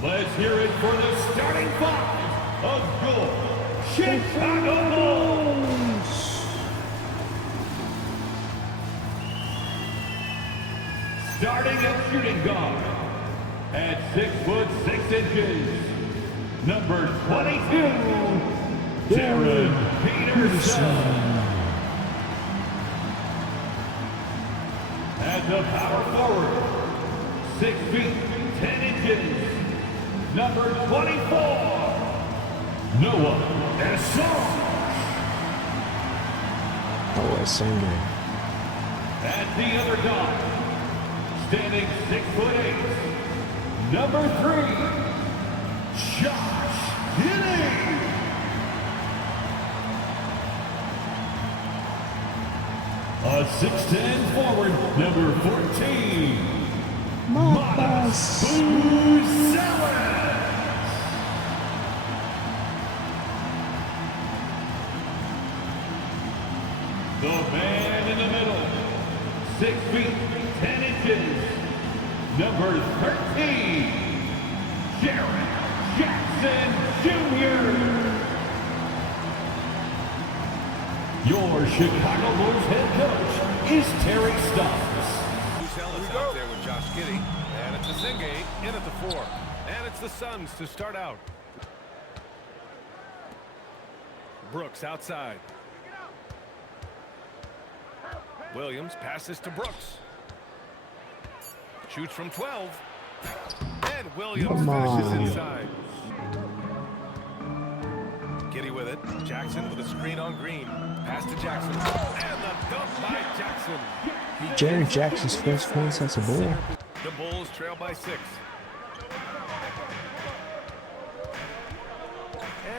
Let's hear it for the starting five of your Chicago Bulls. Starting at shooting guard at 6'6", number 22, Darryn Peterson. At the power forward, 6 feet 10 inches, number 24, Noah Esau. At the other guard, standing 6'8", number 3, Josh Giddey. A 6'10" forward, number 14, Matas Buzelis. The man in the middle, 6 feet 10 inches, number 13, Jaren Jackson Jr. Your Chicago Bulls head coach is Terry Stotts. Buzelis out there with Josh Giddey, and it's Asenge in at the 4, and it's the Suns to start out. Brooks outside. Williams passes to Brooks. Shoots from 12, and Williams finishes inside. Giddey with it. Jackson with a screen on Green. Pass to Jackson. And the dunk by Jackson. Jaren Jackson's first point since a ball. The Bulls trail by 6.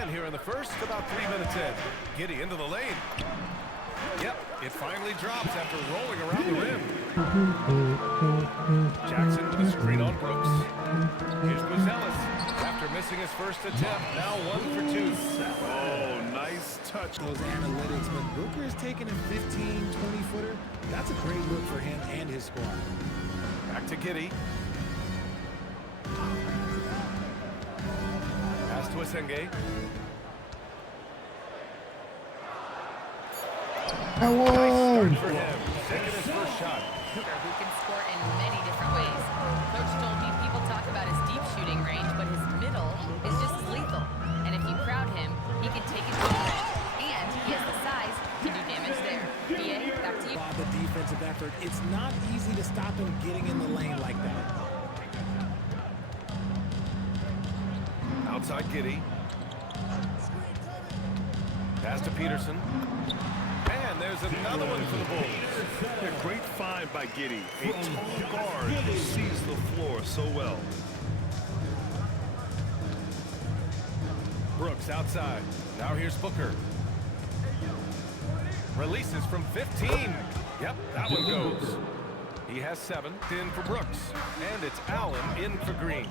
And here in the first, about 3 minutes in. Giddey into the lane. Yep, it finally drops after rolling around the rim. Jackson with a screen on Brooks. Here's Buzelis. After missing his first attempt, now 1 for 2. Oh, nice touch. Those analytics, but Booker is taking a 15, 20-footer. That's a great look for him and his squad. Back to Giddey. Pass to Asenge. Hello. For him, taking his first shot. Who can score in many different ways. Coach told me people talk about his deep shooting range, but his middle is just as lethal. And if you crowd him, he can take it to the rim. And he has the size to do damage there. BA, back to you. The defensive effort, it's not easy to stop him getting in the lane like that. Outside Giddey. Pass to Peterson. And there's another one for the Bulls. A great find by Giddey. A tall guard who sees the floor so well. Brooks outside. Now here's Booker. Releases from 15. Yep, that one goes. He has 7. In for Brooks. And it's Allen in for Green.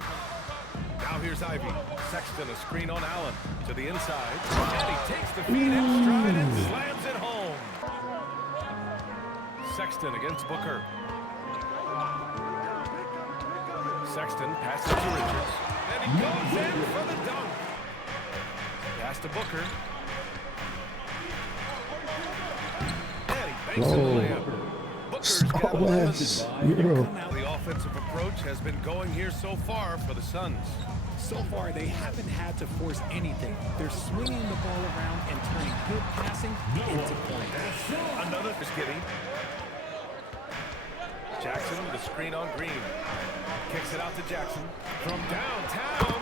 Now here's Ivy. Sexton a screen on Allen. To the inside. And he takes the feed in stride and slams it home. Sexton against Booker. Sexton passes to Richards. And he goes in for the dunk. Pass to Booker. And he banks in the layup. Booker's got 11. The offensive approach has been going here so far for the Suns. So far, they haven't had to force anything. They're swinging the ball around and turning good passing into points. Another is Giddey. Jackson with a screen on Green. Kicks it out to Jackson. From downtown.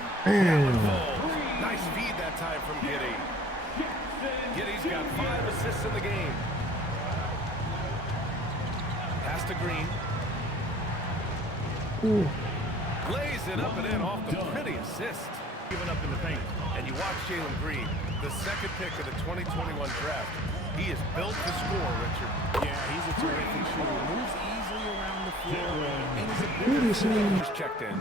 Nice feed that time from Giddey. Giddey's got 5 assists in the game. Pass to Green. Lays it up and in off the pretty assist. Giving up in the paint. And you watch Jalen Green, the second pick of the 2021 draft. He is built to score, Richard. Yeah, he's a terrific shooter. Moves easily around the floor. And he's a good Just checked in.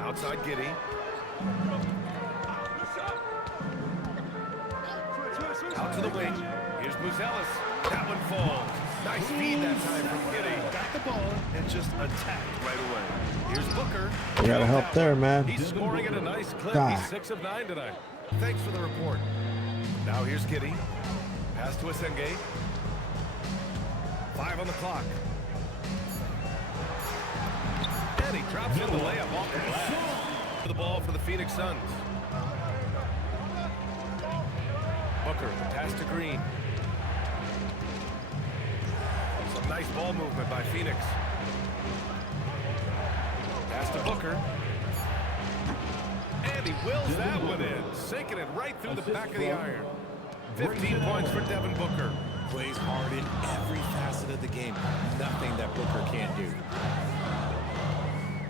Outside Giddey. Out to the wing. Here's Buzelis. That one falls. Nice feed that time from Giddey. got the ball and just attacked right away. Here's Booker. You gotta help there, man. He's scoring at a nice clip. Ah. He's 6 of 9 tonight. Thanks for the report. Now here's Giddy. Pass to Asenge. 5 on the clock. And he drops in the layup off the glass. The ball for the Phoenix Suns. Booker, pass to Green. Some nice ball movement by Phoenix. Pass to Booker. And he wills that one in, sinking it right through the back of the iron. 15 points for Devin Booker. Plays hard in every facet of the game. Nothing that Booker can't do.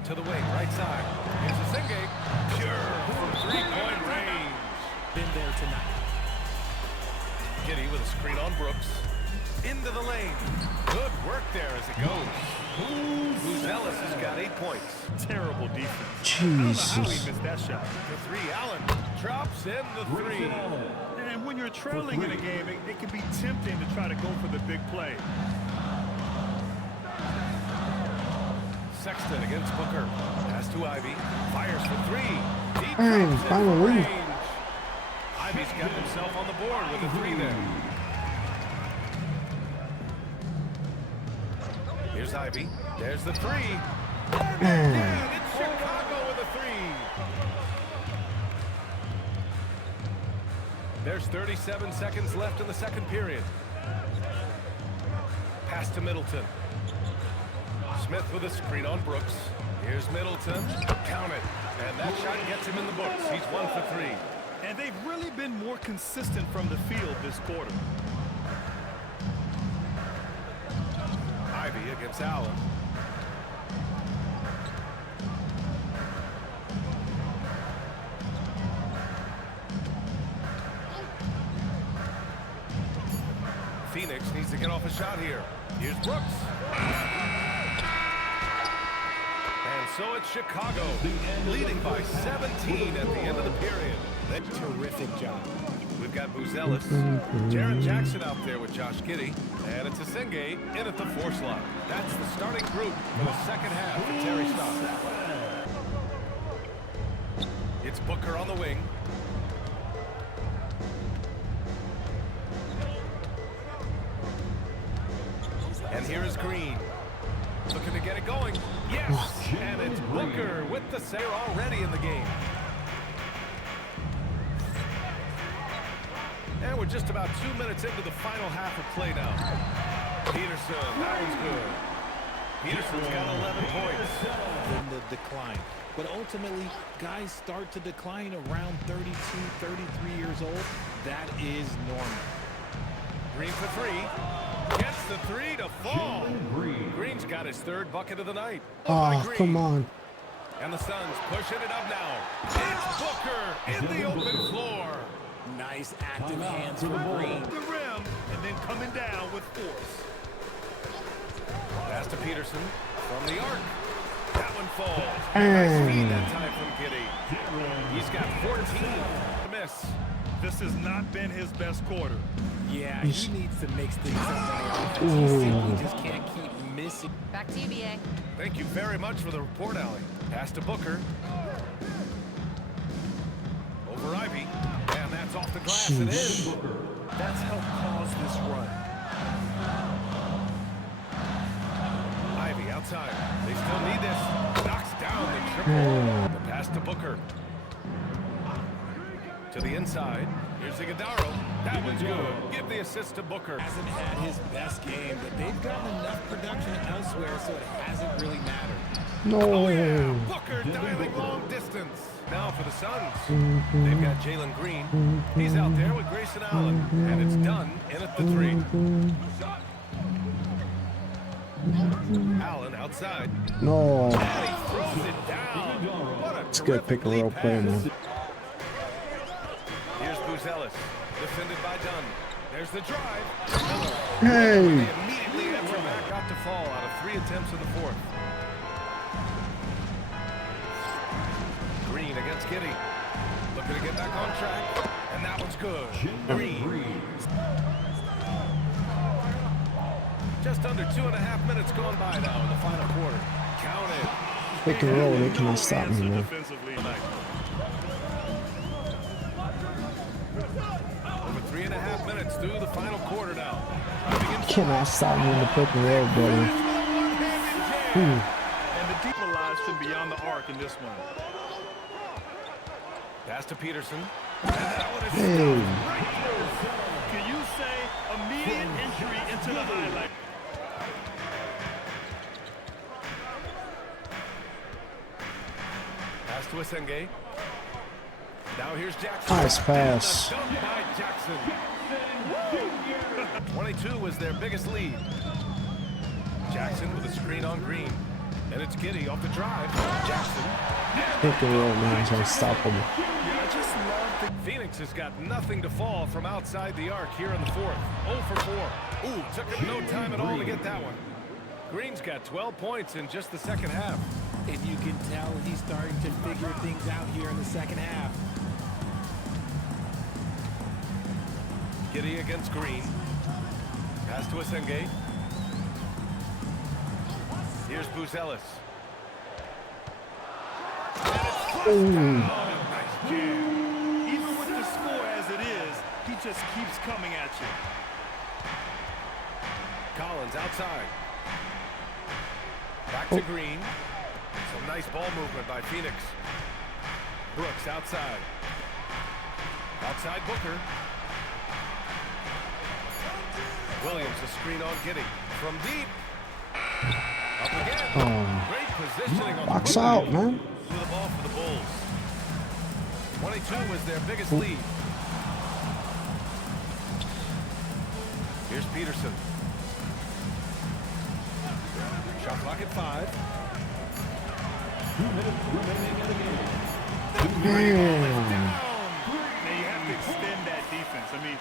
To the wing, right side. Here's Asenge. Pure from 3-point range. Been there tonight. Giddy with a screen on Brooks. Into the lane. Good work there as it goes. Ellis has got 8 points. Terrible defense. I don't know how he Jesus. missed that shot. The 3, Allen drops in the 3. And when you're trailing in a game, it can be tempting to try to go for the big play. Sexton against Booker. Pass to Ivy. Fires for 3. He Dang, drops it final from win. range. Ivy's got himself on the board with a 3 there. Here's Ivy. There's the 3. And it's Chicago with a 3. There's 37 seconds left in the second period. Pass to Middleton. Smith with a screen on Brooks. Here's Middleton. Count it. And that shot gets him in the books. He's 1 for 3. And they've really been more consistent from the field this quarter. Ivy against Allen. Phoenix needs to get off a shot here. Here's Brooks. And so it's Chicago, leading by 17 at the end of the period. Terrific job. We've got Buzelis, Darryn Jackson out there with Josh Giddey, and it's Asenge in at the 4 slot. That's the starting group for the second half for Terry Stotts. It's Booker on the wing. And here is Green. Looking to get it going. Yes! And it's Booker with the save already in the game. And we're just about 2 minutes into the final half of play now. Peterson, that one's good. Peterson's got 11 points. In the decline. But ultimately, guys start to decline around 32, 33 years old. That is normal. Green for 3. Gets the 3 to fall. Green's got his 3rd bucket of the night. Oh, come on. And the Suns pushing it up now. It's Booker in the open floor. Nice active hands for Green. The rim, and then coming down with force. Pass to Peterson from the arc. That one falls. Nice feed that time from Giddey. He's got 14 to miss. This has not been his best quarter. Yeah, he needs to mix things up on the offense. He simply just can't keep missing. Back to you, BA. Thank you very much for the report, Allie. Pass to Booker. Over Ivy. And that's off the glass and in. That's helped cause this run. Ivy outside. They still need this. Knocks down the triple. The pass to Booker. To the inside. Here's Iguodala. That one's good. Give the assist to Booker. Hasn't had his best game, but they've gotten enough production elsewhere, so it hasn't really mattered. No. Oh yeah, Booker dialing long distance. Now for the Suns. They've got Jalen Green. He's out there with Grayson Allen. And it's done in at the 3. Allen outside. No. And he throws it down. What a It's good pick and roll terrific play, lead man. pass. Here's Buzelis. Defended by Dunn. There's the drive. Hey. They immediately answer back out to fall out of 3 attempts in the 4th. Green against Giddey. Looking to get back on track. And that one's good. Green. Just under 2.5 minutes gone by now in the final quarter. pick and roll, they cannot stop me, man. Defensively tonight. Over 3.5 minutes through the final quarter now. Cannot stop me in the pick and roll, brother. Ooh. And the deep lies from beyond the arc in this one. Pass to Peterson. And that one is Hey. Can you say immediate entry into the highlight? Pass to Asenge. Now here's Jackson. Nice pass. Dunk by Jackson. 22 was their biggest lead. Jackson with a screen on Green. And it's Giddey off the drive. Jackson. Pick and roll, man, is unstoppable. I just love the Phoenix has got nothing to fall from outside the arc here in the fourth. 0 for 4. Ooh, took him no time at all to get that one. Green's got 12 points in just the second half. And you can tell he's starting to figure things out here in the second half. Giddey against Green. Pass to Asenge. Here's Buzelis. Nice jam. Even with the score as it is, he just keeps coming at you. Collins outside. Back to Green. Some nice ball movement by Phoenix. Brooks outside. Outside Booker. Williams a screen on Giddey. From deep. Up again. Great positioning on the Box Booker. out, man. Threw the ball for the Bulls. 22 was their biggest lead. Here's Peterson. Shot clock at 5. 2 minutes remaining in the game. Damn. Now you have to extend that defense. I mean,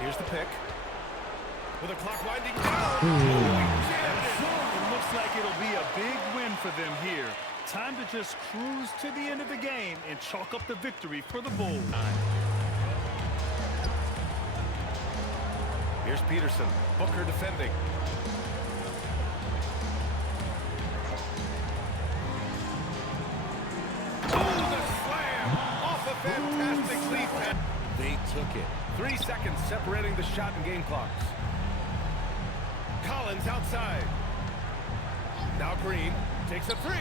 Here's the pick. With a clock winding it looks like it'll be a big win for them here. Time to just cruise to the end of the game and chalk up the victory for the Bulls. Here's Peterson. Booker defending. Oh, the slam! Off a fantastic lead pass. They took it. 3 seconds separating the shot and game clocks. Collins outside. Now Green takes a 3.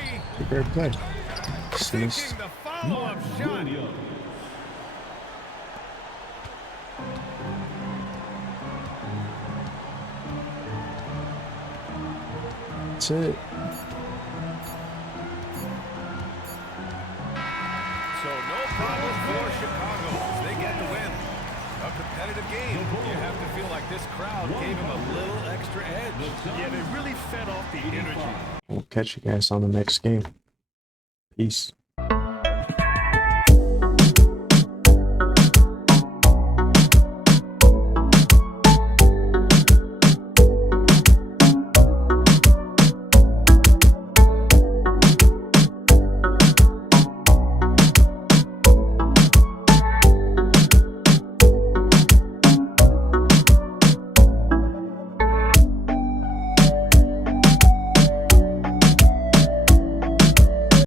Great play. Taking Dismissed. the follow-up shot. That's it. So no problem for Chicago. They get the win. A competitive game. You have to feel like this crowd gave him a little extra edge. Yeah, they really fed off the energy. We'll catch you guys on the next game. Peace.